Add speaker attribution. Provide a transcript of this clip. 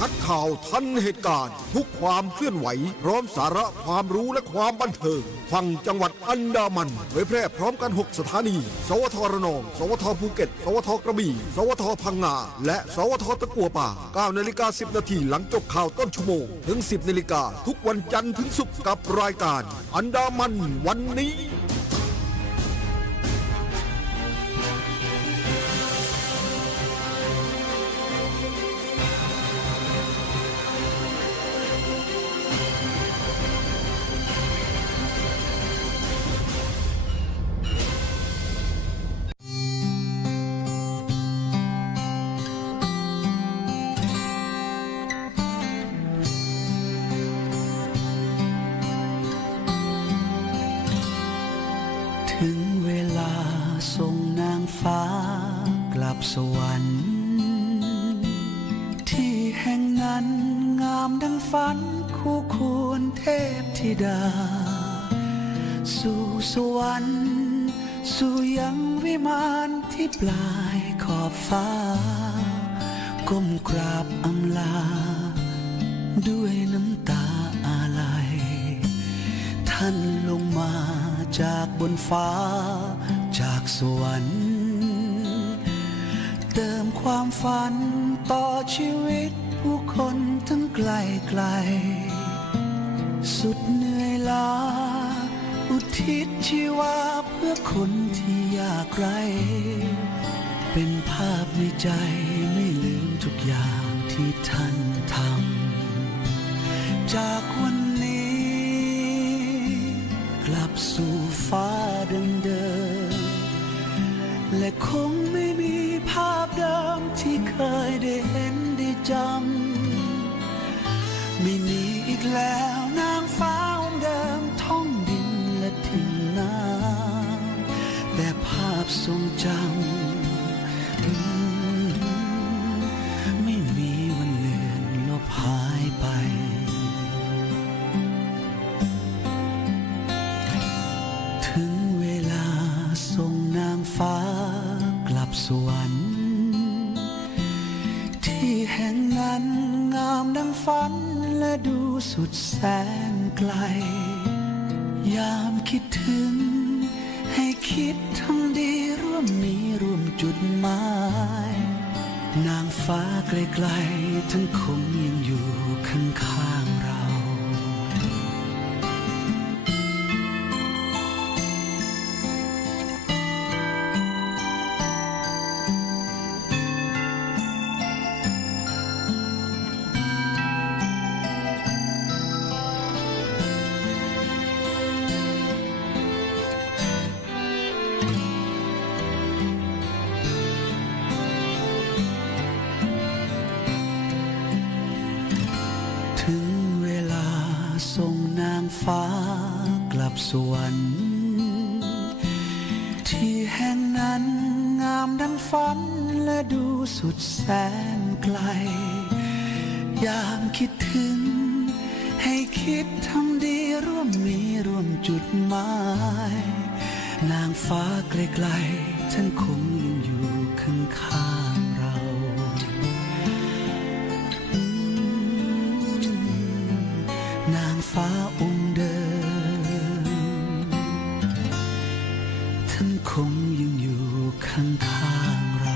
Speaker 1: ทัดข่าวทันเหตุการณ์ ทุกความเคลื่อนไหว พร้อมสาระความรู้และความบันเทิงฟังจังหวัดอันดามันเผยแพร่พร้อมกัน 6 สถานี สวทระนอง สวทภูเก็ต สวทกระบี่ สวทพังงา และสวทตะกัวป่า9นาฬิกา10 นาทีหลังจบข่าวต้นชั่วโมง ถึง 10นาฬิกาทุกวันจันทร์ถึงศุกร์กับรายการ อันดามันวันนี้
Speaker 2: กับสวรรค์ ที่แห่งนั้นงามดังฝันคู่ควรเทพธิดา สู่สวรรค์ สู่ยังวิมานที่ปลายขอบฟ้า ก้มกราบอำลา ด้วยน้ำตาอาลัย ท่านลงมาจากบนฟ้าจากสวรรค์ เติมความฝันต่อชีวิตผู้คนทั้งไกลไกล สุดเหนื่อยล้า อุทิศชีวาเพื่อคนที่ยากไร้เป็นภาพในใจไม่ลืมทุกอย่างที่ท่านทำจากวันนี้ กลับสู่ฟ้าเดิมๆและคงไม่าพเดิมที่เคยได้เห็นได้จำ ไม่มีอีกแล้วนางฟ้าองค์เดิมท่องดินและทิ้งน้ำแต่ภาพทรงจำ ไม่มีวันเลือนลบหายไปถึงเวลาส่งนางฟ้ากลับสวรรค์ งามดังฝันและดูสุดแสนไกล ยามคิดถึง ให้คิดทำดีร่วมมีร่วมจุดหมาย นางฟ้าไกลๆท่านคงยังอยู่ข้างๆ สวรรค์ที่แห่งนั้นงามดังฝันและดูสุดแสนไกล ยามคิดถึง ให้คิดทำดีร่วมมีร่วมจุดหมาย นางฟ้าไกลๆท่านคงยังอยู่ข้างๆ ฉันคงยังอยู่ข้างๆเรา